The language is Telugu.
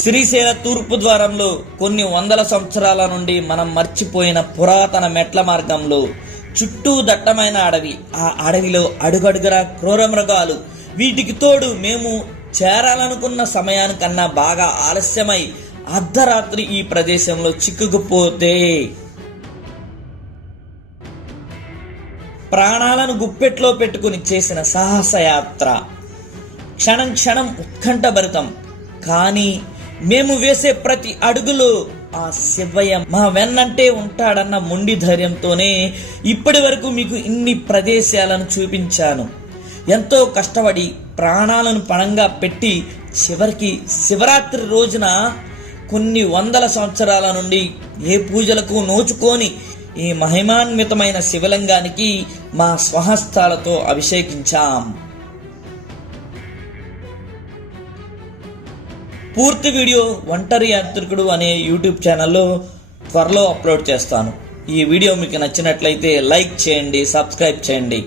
శ్రీశైల తూర్పు ద్వారంలో కొన్ని వందల సంవత్సరాల నుండి మనం మర్చిపోయిన పురాతన మెట్ల మార్గంలో చుట్టూ దట్టమైన అడవి, ఆ అడవిలో అడుగడుగున క్రూర మృగాలు, వీటికి తోడు మేము చేరాలనుకున్న సమయానికన్నా బాగా ఆలస్యమై అర్ధరాత్రి ఈ ప్రదేశంలో చిక్కుకుపోతే ప్రాణాలను గుప్పెట్లో పెట్టుకుని చేసిన సాహసయాత్ర క్షణం క్షణం ఉత్కంఠభరితం. కానీ మేము వేసే ప్రతి అడుగులో ఆ శివయ్య మా వెన్నంటే ఉంటాడన్న మొండి ధైర్యంతోనే ఇప్పటి వరకు మీకు ఇన్ని ప్రదేశాలను చూపించాను. ఎంతో కష్టపడి ప్రాణాలను పణంగా పెట్టి చివరికి శివరాత్రి రోజున కొన్ని వందల సంవత్సరాల నుండి ఏ పూజలకు నోచుకొని ఈ మహిమాన్వితమైన శివలింగానికి మా స్వహస్తాలతో అభిషేకించాం. పూర్తి వీడియో ఒంటరి యాత్రికుడు అనే యూట్యూబ్ ఛానల్లో త్వరలో అప్లోడ్ చేస్తాను. ఈ వీడియో మీకు నచ్చినట్లయితే లైక్ చేయండి, సబ్స్క్రైబ్ చేయండి.